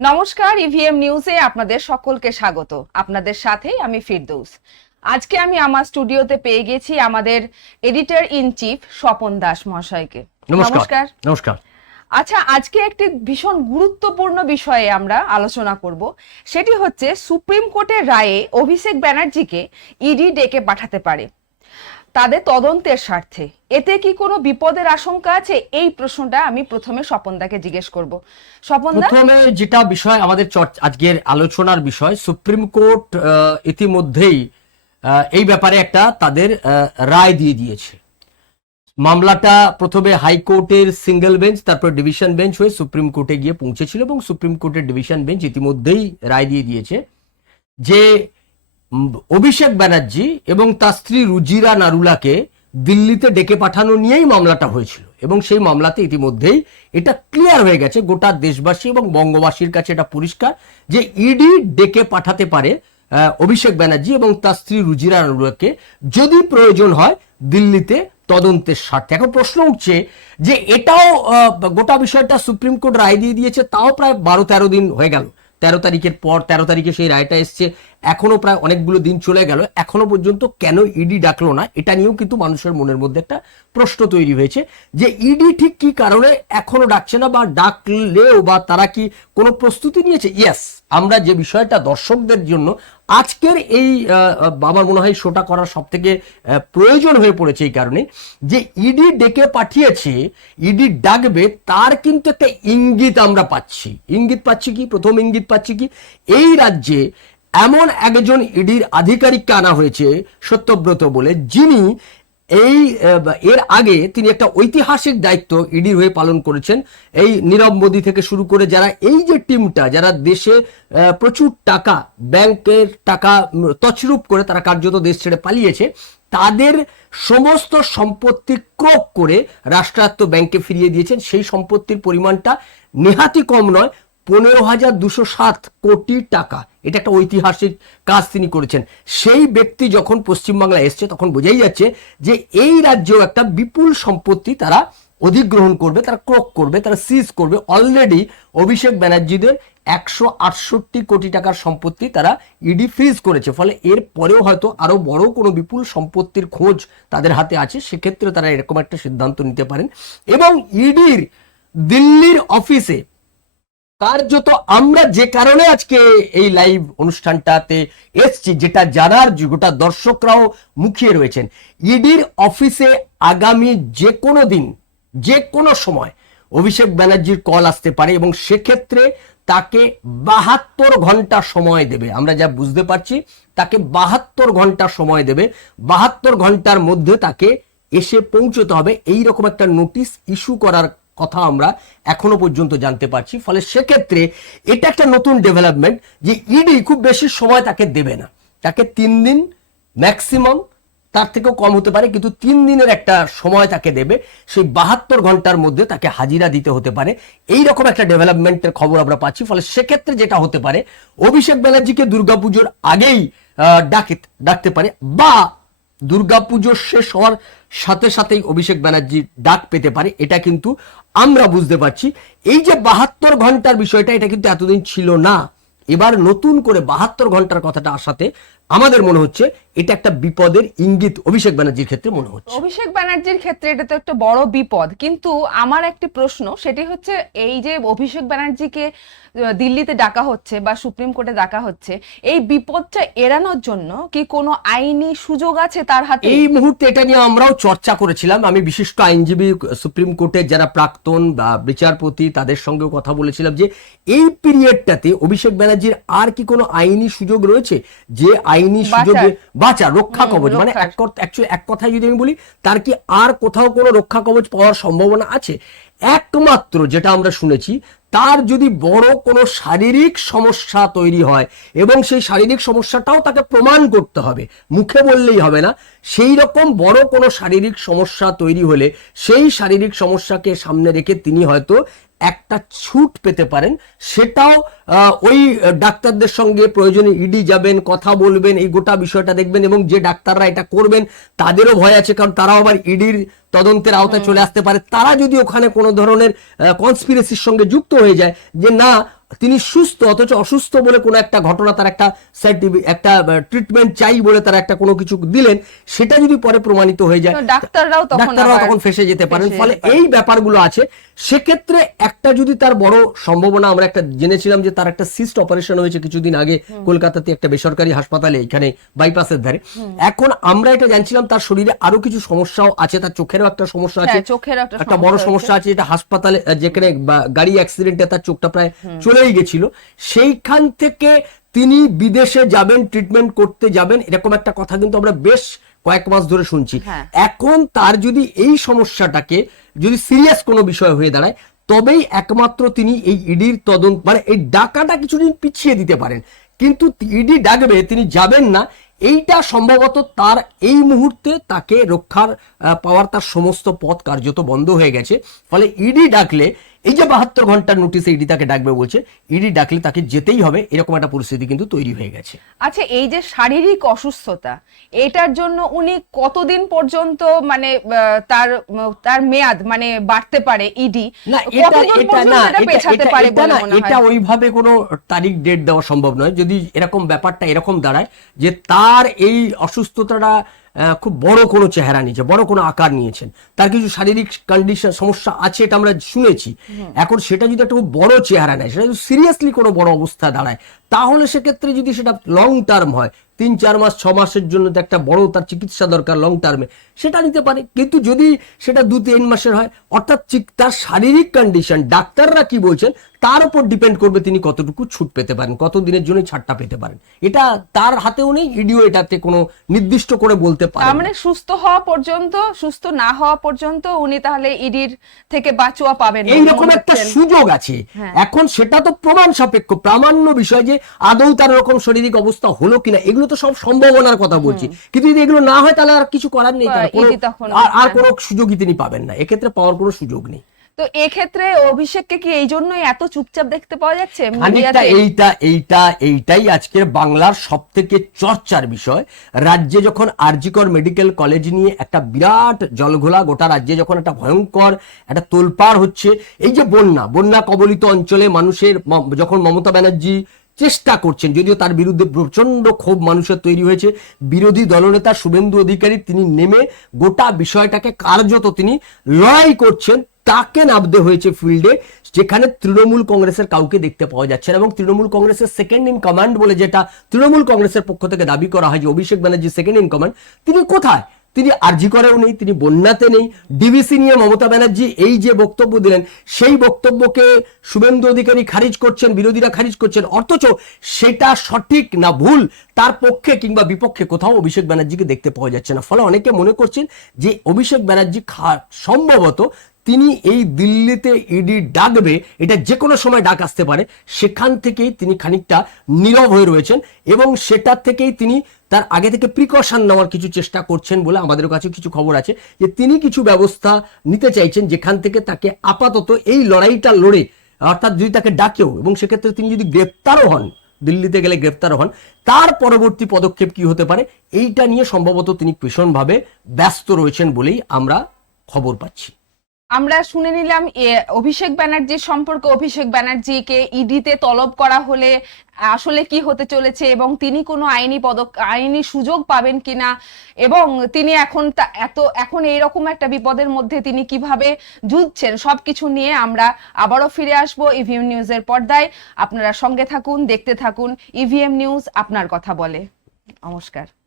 নমস্কার, ইভিএম নিউজে আপনাদের সকলকে স্বাগত। আপনাদের সাথে আমি ফিরদৌস। আজকে আমি আমার স্টুডিওতে পেয়ে গেছি আমাদের editor in chief Swapan Das মহাশয়কে। নমস্কার। নমস্কার। আচ্ছা, আজকে একটি ভীষণ গুরুত্বপূর্ণ বিষয়ে আমরা আলোচনা করব। সেটি হচ্ছে সুপ্রিম কোর্টের রায়ে অভিষেক ব্যানার্জিকে ইডি ডেকে পাঠাতে পারে তাদের তদন্তের স্বার্থে। এতে কি কোনো বিপদের আশঙ্কা আছে? এই প্রশ্নটা আমি প্রথমে স্বপনদাকে জিজ্ঞেস করব। স্বপনদা, প্রথমে যেটা বিষয় আমাদের আজকের আলোচনার বিষয়, সুপ্রিম কোর্ট ইতিমধ্যেই এই ব্যাপারে একটা তাদের রায় দিয়ে দিয়েছে। মামলাটা প্রথমে হাইকোর্টের সিঙ্গেল বেঞ্চ, তারপর ডিভিশন বেঞ্চ হয়ে সুপ্রিম কোর্টে গিয়ে পৌঁছেছিল এবং সুপ্রিম কোর্টের ডিভিশন বেঞ্চ ইতিমধ্যেই রায় দিয়ে দিয়েছে যে অভিষেক ব্যানার্জি এবং তার স্ত্রী রুজিরা নারুলাকে দিল্লিতে ডেকে পাঠানো নিয়েই মামলাটা হয়েছিল এবং সেই মামলাতে ইতিমধ্যেই এটা ক্লিয়ার হয়ে গেছে, গোটা দেশবাসী এবং বঙ্গবাসীর কাছে এটা পরিষ্কার যে ইডি ডেকে পাঠাতে পারে অভিষেক ব্যানার্জি এবং তার স্ত্রী রুজিরা নারুলাকে যদি প্রয়োজন হয় দিল্লিতে তদন্তের স্বার্থে। এখন প্রশ্ন উঠছে যে এটাও গোটা বিষয়টা সুপ্রিম কোর্ট রায় দিয়ে দিয়েছে, তাও প্রায় 12-13 দিন হয়ে গেল। 13 তারিখের পর 13 তারিখে সেই রায়টা এসছে, এখনো প্রায় অনেকগুলো দিন চলে গেল, এখনো পর্যন্ত কেন ইডি ডাকলো না, এটা নিয়েও কিন্তু মানুষের মনের মধ্যে একটা প্রশ্ন তৈরি হয়েছে যে ইডি ঠিক কি কারণে এখনো ডাকছে না, বা ডাকলেও বা তারা কি কোনো প্রস্তুতি নিয়েছে। ইয়েস, আমরা যে বিষয়টা দর্শকদের জন্য আজকের এই আমার মনে হয় শোটা করার সব থেকে প্রয়োজন হয়ে পড়েছে এই কারণে যে ইডি ডেকে পাঠিয়েছে, ইডি ডাকবে, তার কিন্তু একটা ইঙ্গিত আমরা পাচ্ছি। ইঙ্গিত পাচ্ছি কি? প্রথম ইঙ্গিত পাচ্ছি কি, এই রাজ্যে এমন একজন ইডির আধিকারিককে আনা হয়েছে সত্যব্রত বলে, যিনি এর আগে তিনি একটা ঐতিহাসিক দায়িত্ব ইডির হয়ে পালন করেছেন। এই নীরব মোদি থেকে শুরু করে যারা এই যে টিমটা, যারা দেশে প্রচুর টাকা, ব্যাংকের টাকা তছরূপ করে তারা কার্যত দেশ ছেড়ে পালিয়েছে, তাদের সমস্ত সম্পত্তি ক্রোক করে রাষ্ট্রায়ত্ত ব্যাংকে ফিরিয়ে দিয়েছেন। সেই সম্পত্তির পরিমাণটা নেহাতি কম নয়, 15,207 কোটি টাকা। এটা একটা ঐতিহাসিক কাজ তিনি করেছেন। সেই ব্যক্তি যখন পশ্চিমবাংলায় এসছে তখন বোঝাই যাচ্ছে যে এই রাজ্যেও একটা বিপুল সম্পত্তি তারা অধিগ্রহণ করবে, তারা ক্রোক করবে, তারা সিজ করবে। অলরেডি অভিষেক ব্যানার্জিদের 168 কোটি টাকার সম্পত্তি তারা ইডি ফ্রিজ করেছে। ফলে এর পরেও হয়তো আরো বড় কোনো বিপুল সম্পত্তির খোঁজ তাদের হাতে আছে, সেক্ষেত্রে তারা এরকম একটা সিদ্ধান্ত নিতে পারেন। এবং ইডির দিল্লির অফিসে কার্যত আমরা যে কারণে আজকে এই লাইভ অনুষ্ঠানটাতে এসছি, যেটা জানার গোটা দর্শকরাও মুখিয়ে রয়েছেন, ইডির অফিসে আগামী যে কোনো দিন, যে কোনো সময় অভিষেক ব্যানার্জির কল আসতে পারে এবং সেক্ষেত্রে তাকে 72 ঘন্টা সময় দেবে। আমরা যা বুঝতে পারছি, তাকে 72 ঘন্টা সময় দেবে। 72 ঘন্টার মধ্যে তাকে এসে পৌঁছতে হবে, এই রকম একটা নোটিশ ইস্যু করার কথা আমরা এখনো পর্যন্ত জানতে পারছি। ফলে সেক্ষেত্রে এটা একটা নতুন ডেভেলপমেন্ট যে ইডি খুব বেশি সময় তাকে দেবে না, তাকে 3 দিন ম্যাক্সিমাম, তার থেকেও কম হতে পারে, কিন্তু 3 দিনের একটা সময় তাকে দেবে। সেই 72 ঘন্টার মধ্যে তাকে হাজিরা দিতে হতে পারে, এই রকম একটা ডেভেলপমেন্টের খবর আমরা পাচ্ছি। ফলে সেক্ষেত্রে যেটা হতে পারে, অভিষেক ব্যানার্জিকে দুর্গাপুজোর আগেই ডাকতে পারে, বা দুর্গাপুজো শেষ হওয়ার সাথে সাথেই অভিষেক ব্যানার্জি ডাক পেতে পারে। এটা কিন্তু আমরা বুঝতে পারছি। এই যে 72 ঘন্টার বিষয়টা, এটা কিন্তু এতদিন ছিল না। এবার নতুন করে 72 ঘন্টার কথাটা আসাতে আমাদের মনে হচ্ছে এটা একটা বিপদের ইঙ্গিত অভিষেক ব্যানার্জির ক্ষেত্রে মনে হচ্ছে। অভিষেক ব্যানার্জির ক্ষেত্রে এটা তো একটা বড় বিপদ। কিন্তু আমার একটি প্রশ্ন, সেটি হচ্ছে এই যে অভিষেক ব্যানার্জিকে দিল্লিতে ডাকা হচ্ছে বা সুপ্রিম কোর্টে ডাকা হচ্ছে, এই বিপদটা এড়ানোর জন্য কি কোনো আইনি সুযোগ আছে তার হাতে? এই মুহূর্তে এটা নিয়ে আমরাও চর্চা করেছিলাম। আমি বিশিষ্ট আইনজীবী, সুপ্রিম কোর্টের যারা প্রাক্তন বা বিচারপতি, তাদের সঙ্গেও কথা বলেছিলাম যে এই পিরিয়ডটাতে অভিষেক ব্যানার্জির আর কি কোনো আইনি সুযোগ রয়েছে, যে আইনি সুযোগে বাঁচা, রক্ষা কবচ, মানে এক কথায় যদি আমি বলি, তার কি আর কোথাও কোনো রক্ষা কবচ পাওয়ার সম্ভাবনা আছে? একমাত্র যেটা আমরা শুনেছি, তার যদি বড় কোনো শারীরিক সমস্যা তৈরি হয় এবং সেই শারীরিক সমস্যাটাও তাকে প্রমাণ করতে হবে, মুখে বললেই হবে না, সেই রকম বড় কোনো শারীরিক সমস্যা তৈরি হলে সেই শারীরিক সমস্যাকে সামনে রেখে তিনি হয়তো একটা ছুট পেতে পারেন। সেটাও ওই ডাক্তারদের সঙ্গে প্রয়োজনে ইডি যাবেন, কথা বলবেন, এই গোটা বিষয়টা দেখবেন। এবং যে ডাক্তাররা এটা করবেন তাদেরও ভয় আছে, কারণ তারাও আবার ইডির তদন্তের আওতায় চলে আসতে পারে। তারা যদি ওখানে কোনো ধরনের কনস্পিরেসির সঙ্গে যুক্ত হয়ে যায় যে না, তিনি সুস্থ অথচ অসুস্থ বলে কোনো একটা ঘটনা, তার একটা একটা ট্রিটমেন্ট চাই বলে তার একটা কোনো কিছু দিলেন, সেটা যদি পরে প্রমাণিত হয়ে যায়, তো ডাক্তাররাও তখন ফেসে যেতে পারেন। ফলে এই ব্যাপারগুলো আছে। সেক্ষেত্রে একটা যদি তার বড় সম্ভাবনা, আমরা একটা জেনেছিলাম যে তার একটা সিস্ট অপারেশন হয়েছে কিছুদিন আগে কলকাতাতে একটা বেসরকারি হাসপাতালে, এখানে বাইপাসের ধারে। এখন আমরা এটা জানছিলাম তার শরীরে আরো কিছু সমস্যাও আছে, তার চোখেরও একটা সমস্যা আছে, একটা বড় সমস্যা আছে, যেটা হাসপাতালে যেখানে গাড়ি অ্যাক্সিডেন্টে তার চোখটা প্রায় চলেই গেছিল। সেইখান থেকে তিনি বিদেশে যাবেন, ট্রিটমেন্ট করতে যাবেন, এরকম একটা কথা কিন্তু আমরা বেশ কয়েক মাস ধরে শুনছি। এখন তার যদি এই সমস্যাটাকে যদি সিরিয়াস কোনো বিষয় হয়ে দাঁড়ায়, তবেই একমাত্র তিনি এই ইডির তদন্ত, মানে এই ডাকাটা কিছুদিন পিছিয়ে দিতে পারেন। কিন্তু ইডি ডাকবে, তিনি যাবেন না, এইটা সম্ভবত তার এই মুহূর্তে তাকে রক্ষার পাওয়ার তার সমস্ত পথ কার্যত বন্ধ হয়ে গেছে। ফলে ইডি ডাকলে, এই যে 72 ঘন্টার নোটিসে ইডি তাকে ডাকবে বলছে, ইডি ডাকলে তাকে যেতেই হবে, এরকম একটা পরিস্থিতি কিন্তু তৈরি হয়ে গেছে। আচ্ছা, এই যে শারীরিক অসুস্থতা, এটার জন্য উনি কতদিন পর্যন্ত মানে তার মেয়াদ মানে বাড়তে পারে ইডি? না, এটা ওইভাবে কোনো তারিখ ডেট দেওয়া সম্ভব নয়। যদি এরকম ব্যাপারটা এরকম দাঁড়ায় যে তার এই অসুস্থতাটা খুব বড় কোনো চেহারা নিয়েছে, বড় কোনো আকার নিয়েছেন, তার কিছু শারীরিক কন্ডিশন সমস্যা আছে, এটা আমরা শুনেছি। এখন সেটা যদি একটা খুব বড় চেহারা নেয়, সেটা যদি সিরিয়াসলি কোনো বড় অবস্থা দাঁড়ায়, তাহলে সেক্ষেত্রে যদি সেটা লং টার্ম হয়, 3-4 মাস 6 মাসের জন্য একটা বড় তার চিকিৎসা দরকার লং টার্মে, সেটা নিতে পারে। কিন্তু যদি সেটা 2-3 মাসের হয়, অর্থাৎ তার শারীরিক কন্ডিশন, ডাক্তাররা কি বলছেন তার উপর ডিপেন্ড করবে তিনি কতটুকু ছুট পেতে পারেন, কত দিনের জন্য ছাড়টা পেতে পারেন। এটা তার হাতেও নেই, ইডিও এটাতে কোনো নির্দিষ্ট করে বলতে পারে। মানে সুস্থ হওয়া পর্যন্ত, সুস্থ না হওয়া পর্যন্ত উনি তাহলে ইডির থেকে বাঁচোয়া পাবেন, এইরকম একটা সুযোগ আছে। এখন সেটা তো প্রমাণ সাপেক্ষ, প্রামাণ্য বিষয় যে আদৌ তার এরকম শারীরিক অবস্থা হলো কিনা, এগুলো তো সব সম্ভাবনার কথা বলছি। কিন্তু যদি এগুলো না হয়, তাহলে আর কিছু করার নেই, আর কোনো সুযোগই তিনি পাবেন না, এক্ষেত্রে পাওয়ার কোনো সুযোগ নেই। তো এক্ষেত্রে অভিষেককে কি এই জন্যই এত চুপচাপ দেখতে পাওয়া যাচ্ছে? এইটাই আজকের বাংলার সব থেকে চর্চার বিষয়। রাজ্যে যখন আরজিকর মেডিকেল কলেজ নিয়ে একটা বিরাট জলঘোলা, গোটা রাজ্যে যখন একটা ভয়ঙ্কর একটা তোলপাড় হচ্ছে, এই যে বন্যা কবলিত অঞ্চলে মানুষের, যখন মমতা ব্যানার্জি চেষ্টা করছেন, যদিও তার বিরুদ্ধে প্রচন্ড ক্ষোভ মানুষের তৈরি হয়েছে, বিরোধী দলনেতা শুভেন্দু অধিকারী তিনি নেমে গোটা বিষয়টাকে কার্যত তিনি লড়াই করছেন, তাকে নামতে হয়েছে ফিল্ডে, যেখানে তৃণমূল কংগ্রেসের কাউকে দেখতে পাওয়া যাচ্ছে না। এবং তৃণমূল কংগ্রেসের সেকেন্ড ইন কমান্ড বলে যেটা তৃণমূল কংগ্রেসের পক্ষ থেকে দাবি করা হয় যে Abhishek Banerjee second in command, তিনি কোথায়? তিনি আরজি করেও নেই, তিনি বন্যাতে নেই। ডিবিসি নিয়ে মমতা ব্যানার্জি এই যে বক্তব্য দিলেন, সেই বক্তব্যকে শুভেন্দু অধিকারী খারিজ করছেন, বিরোধীরা খারিজ করছেন, অথচ সেটা সঠিক না ভুল, তার পক্ষে কিংবা বিপক্ষে কোথাও অভিষেক ব্যানার্জিকে দেখতে পাওয়া যাচ্ছে না। ফলে অনেকে মনে করছেন যে অভিষেক ব্যানার্জি সম্ভবত তিনি এই দিল্লিতে ইডি ডাকবে, এটা যে কোনো সময় ডাক আসতে পারে, সেখান থেকেই তিনি খানিকটা নীরব হয়ে রয়েছেন এবং সেটা থেকেই তিনি তার আগে থেকে প্রিকশন নেওয়ার কিছু চেষ্টা করছেন বলে আমাদের কাছে কিছু খবর আছে, যে তিনি কিছু ব্যবস্থা নিতে চাইছেন যেখান থেকে তাকে আপাতত এই লড়াইটা লড়ে, অর্থাৎ যদি তাকে ডাকেও এবং সেক্ষেত্রে তিনি যদি গ্রেপ্তারও হন, দিল্লিতে গেলে গ্রেপ্তার হন, তার পরবর্তী পদক্ষেপ কি হতে পারে, এইটা নিয়ে সম্ভবত তিনি ভীষণভাবে ব্যস্ত রয়েছেন বলেই আমরা খবর পাচ্ছি। আমরা শুনে নিলাম অভিষেক ব্যানার্জির সম্পর্কে, অভিষেক ব্যানার্জিকে ইডিতে তলব করা হলে আসলে কি হতে চলেছে এবং তিনি কোনো আইনি সুযোগ পাবেন কিনা, এবং তিনি এখন এইরকম একটা বিপদের মধ্যে তিনি কিভাবে যুঝছেন, সবকিছু নিয়ে আমরা আবারও ফিরে আসবো ইভিএম নিউজের পর্দায়। আপনারা সঙ্গে থাকুন, দেখতে থাকুন ইভিএম নিউজ, আপনার কথা বলে। নমস্কার।